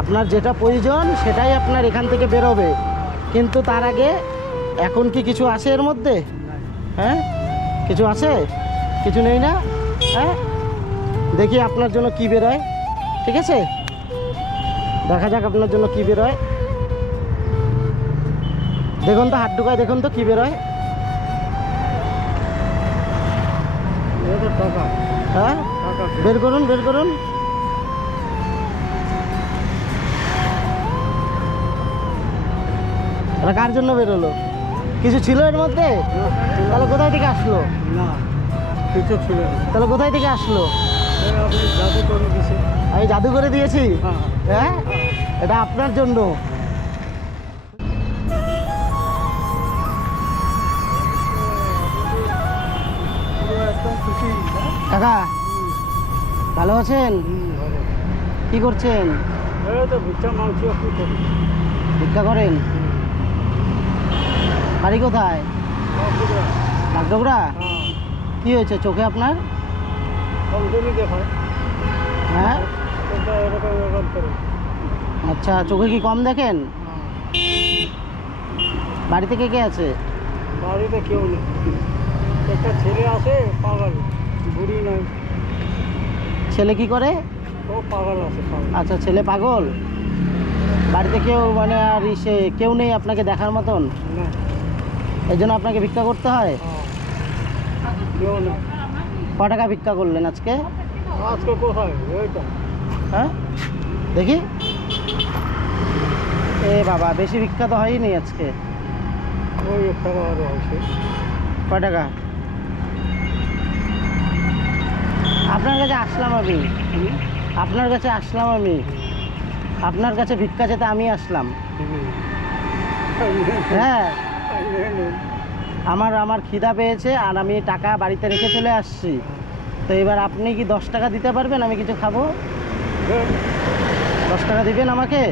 আপনার যেটা প্রয়োজন সেটাই আপনার এখান থেকে বেরোবে, কিন্তু তার আগে এখন কি কিছু আছে এর মধ্যে? হ্যাঁ, কিছু আছে? কিছু নেই না? হ্যাঁ, দেখি আপনার জন্য কি বেরোয়। ঠিক আছে, দেখা যাক আপনার জন্য কি বেরোয়। দেখুন তো, হাত ঢুকায় দেখুন তো কি বেরোয়। টাকা। হ্যাঁ, বের করুন, বের করুন। এটা কার জন্য বেরোলো? কিছু ছিল এর মধ্যে? তাহলে কোথায় থেকে আসলো? না, কিছু ছিল না। তাহলে কোথায় থেকে আসলো? আপনি জাদু করে দিছে। আমি জাদু করে দিয়েছি? হ্যাঁ, এটা আপনার জন্য। একদম খুশি। কাকা ভালো আছেন? ভালো। কি করছেন? এই তো ভিক্ষা মাংস কি করি। ভিক্ষা করেন? বাড়ি কোথায়? বাগডোগরা? কি হয়েছে চোখে আপনার? কমজোরি দেখায়। হ্যাঁ, এটা এরকম এরকম করে। আচ্ছা, চোখে কি কম দেখেন? বাড়িতে কে কে আছে? বাড়িতে কেউ নেই। একটা ছেলে আছে পাগল, বুড়ি নয়। ছেলে কি করে? ও পাগল আছে, পাগল। আচ্ছা, ছেলে পাগল। বাড়িতে কেউ মানে আর সে কেউ নেই আপনাকে দেখার মতন, না, এই জন্য আপনাকে ভিক্ষা করতে হয়? কেউ না। ক টাকা ভিক্ষা করলেন আজকে? আজকে কোথায়? ওইটা। হ্যাঁ, দেখি। এ বাবা, বেশি ভিক্ষা তো হয়নি আজকে। ওই 1 টাকা আরও আছে। ক টাকা? আপনার কাছে আসলাম আমি, আপনার কাছে আসলাম আমি, আপনার কাছে ভিক্ষা চেতে আমি আসলাম। হ্যাঁ, আমার খিদা পেয়েছে আর আমি টাকা বাড়িতে রেখে চলে আসছি। তো এবার আপনি কি 10 টাকা দিতে পারবেন? আমি কিছু খাবো। 10 টাকা দিবেন আমাকে?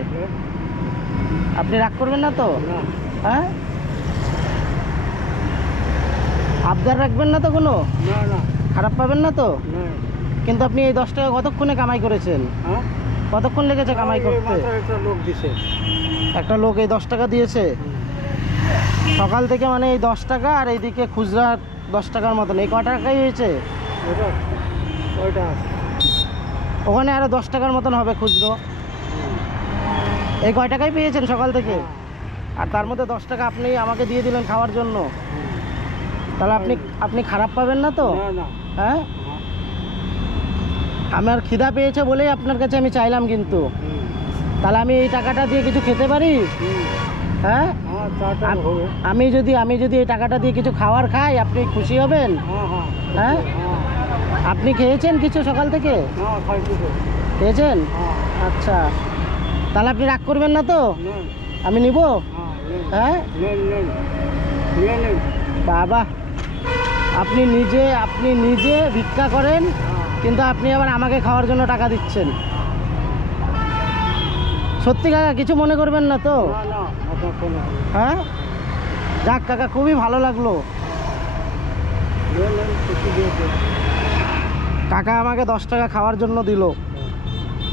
আপনি রাগ করবেন না তো? না, হ্যাঁ, আবদার রাখবেন না তো কোনো? না, না, খারাপ পাবেন না তো? না। কিন্তু আপনি এই 10 টাকা কতক্ষণে কামাই করেছেন? হ্যাঁ? কতক্ষণ লেগেছে কামাই এই করতে? মাত্র একটা লোক দিছে। একটা লোক এই 10 টাকা দিয়েছে সকাল থেকে, মানে এই 10 টাকা আর এইদিকে খুচরা 10 টাকার মতন, এই ক টাকাই হয়েছে? ওটা ওইটা আছে। ওখানে আরো 10 টাকার মতন হবে খুচরো। এই কয় টাকাই পেয়েছেন সকাল থেকে? আর তার মধ্যে 10 টাকা আপনি আমাকে দিয়ে দিলেন খাওয়ার জন্য। তাহলে আপনি খারাপ পাবেন না তো? না, না। হ্যাঁ, আমার খিদা পেয়েছে বলেই আপনার কাছে আমি চাইলাম, কিন্তু তাহলে আমি এই টাকাটা দিয়ে কিছু খেতে পারি? হ্যাঁ, হ্যাঁ, চাটা হবে। আমি যদি এই টাকাটা দিয়ে কিছু খাওয়ার খাই, আপনি খুশি হবেন? হ্যাঁ, হ্যাঁ, হ্যাঁ, হ্যাঁ। আপনি খেয়েছেন কিছু সকাল থেকে? হ্যাঁ, খাইছি তো। খেয়েছেন? হ্যাঁ, আচ্ছা, তাহলে আপনি রাগ করবেন না তো? নেন। আমি নিব? হ্যাঁ, নেন। হ্যাঁ, নেন, নেন। নিয়ে নেন। বাবা, আপনি নিজে ভিক্ষা করেন, কিন্তু আপনি আবার আমাকে খাওয়ার জন্য টাকা দিচ্ছেন। সত্যি কাকা, কিছু মনে করবেন না তো? না, না, আপনার কোনো। হ্যাঁ, যাক কাকা, খুবই ভালো লাগলো। নেন, নেন, কিছু দিয়েছে। কাকা আমাকে 10 টাকা খাওয়ার জন্য দিল।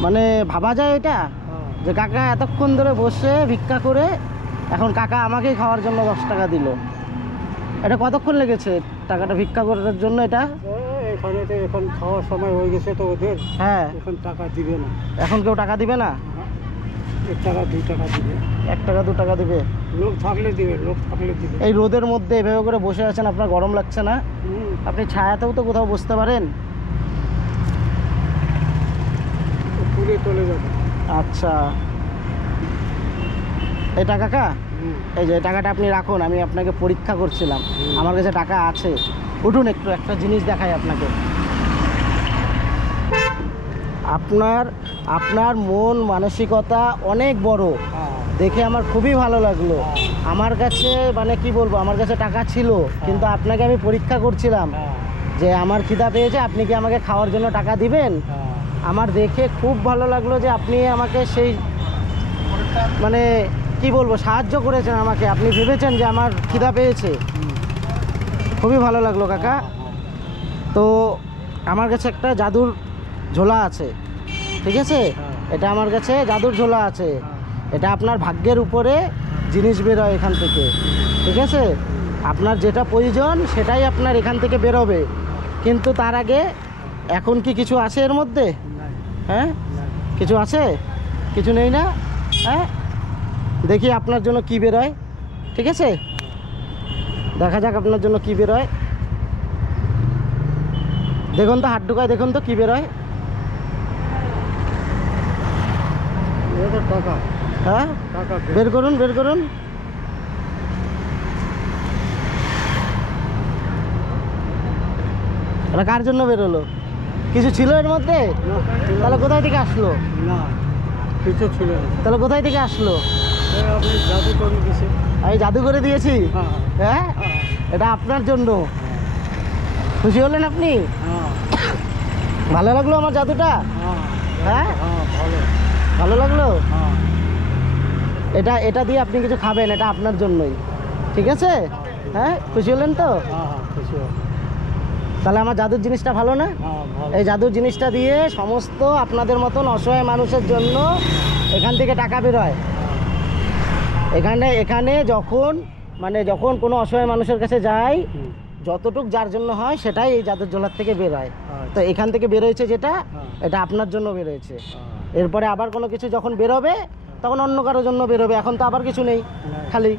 মানে ভাবা যায় এটা, হ্যাঁ। যে কাকা এতক্ষণ ধরে বসে ভিক্ষা করে এখন কাকা আমাকেই খাওয়ার জন্য 10 টাকা দিল। এটা কতক্ষণ লেগেছে টাকাটা ভিক্ষা করার জন্য? এটা এখানে তো এখন খাওয়ার সময় হয়ে গেছে তো ওদের। হ্যাঁ, এখন টাকা দিবে না। এখন কেউ টাকা দিবে না? 1 টাকা 2 টাকা দিবে। 1 টাকা 2 টাকা দিবে? লোক থাকলে দিবে, লোক থাকলে দিবে। এই রোদের মধ্যে এভাবে করে বসে আছেন, আপনার গরম লাগছে না? আপনি ছায়াতেও তো কোথাও বসতে পারেন। পুড়ে চলে যাবে। আচ্ছা, এটা কাকা, এই যে টাকাটা আপনি রাখুন, আমি আপনাকে পরীক্ষা করছিলাম। আমার কাছে টাকা আছে। উঠুন, একটু একটা জিনিস দেখাই আপনাকে। আপনার মন মানসিকতা অনেক বড়, দেখে আমার খুবই ভালো লাগলো। আমার কাছে মানে কি বলবো, আমার কাছে টাকা ছিল, কিন্তু আপনাকে আমি পরীক্ষা করছিলাম যে আমার খিদা পেয়েছে, আপনি কি আমাকে খাওয়ার জন্য টাকা দিবেন? আমার দেখে খুব ভালো লাগলো যে আপনি আমাকে সেই মানে কি বলবো সাহায্য করেছেন আমাকে। আপনি ভেবেছেন যে আমার খিদা পেয়েছে, খুবই ভালো লাগলো কাকা। তো আমার কাছে একটা জাদুর ঝোলা আছে, ঠিক আছে? এটা আমার কাছে জাদুর ঝোলা আছে। এটা আপনার ভাগ্যের উপরে জিনিস বেরোয় এখান থেকে, ঠিক আছে? আপনার যেটা প্রয়োজন সেটাই আপনার এখান থেকে বেরোবে, কিন্তু তার আগে এখন কি কিছু আছে এর মধ্যে? নাই, হ্যাঁ, নাই। কিছু আছে? কিছু নেই না? হ্যাঁ, দেখি আপনার জন্য কি বেরোয়, ঠিক আছে? দেখা যাক আপনার জন্য কি বেরোয়। দেখুন তো, হাত ঢুকায় দেখুন তো কি বেরোয়। এটা টাকা, হ্যাঁ, টাকা বের করুন, বের করুন। এটা কার জন্য বেরোলো? কিছু ছিল এর মধ্যে? না, তাহলে কোথায় থেকে আসলো? না, কিছু ছিল না। তাহলে কোথায় থেকে আসলো? এই আপনি জাদু করে দিছে। আমি জাদু করে দিয়েছি। হ্যাঁ, হ্যাঁ, হ্যাঁ, এটা আপনার জন্য। খুশি হলেন আপনি? হ্যাঁ, ভালো লাগলো আমার জাদুটা? হ্যাঁ, হ্যাঁ, হ্যাঁ, ভালো। ভালো লাগলো। হ্যাঁ, এটা এটা দিয়ে আপনি কিছু খাবেন, এটা আপনার জন্যই, ঠিক আছে? হ্যাঁ, খুশি হলেন তো? হ্যাঁ, হ্যাঁ, খুশি হলাম। তাহলে আমার জাদুর জিনিসটা ভালো না? হ্যাঁ, ভালো। এই জাদুর জিনিসটা দিয়ে সমস্ত আপনাদের মতন অসহায় মানুষের জন্য এখান থেকে টাকা বেরোয়। এখানে এখানে যখন যখন কোনো অসহায় মানুষের কাছে যায়, হুম, যতটুক যার জন্য হয় সেটাই এই জাদুর জোলার থেকে বেরোয়। আচ্ছা। তো এখান থেকে বেরোয়েছে যেটা, হ্যাঁ। এটা আপনার জন্য বেরোয়েছে। হ্যাঁ, এরপরে আবার কোনো কিছু যখন বেরোবে তখন অন্য কারোর জন্য বেরোবে। এখন তো আবার কিছু নেই, নাই। খালি।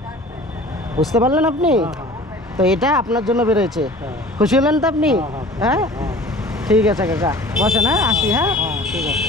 বুঝতে পারলেন আপনি? হ্যাঁ, হ্যাঁ, তো এটা আপনার জন্য বেরোয়েছে। হ্যাঁ, খুশি হলেন তো আপনি? হ্যাঁ, হ্যাঁ, হ্যাঁ, হ্যাঁ, ঠিক আছে কাকা, বসেন। হ্যাঁ, আসি। হ্যাঁ, হ্যাঁ, ঠিক আছে।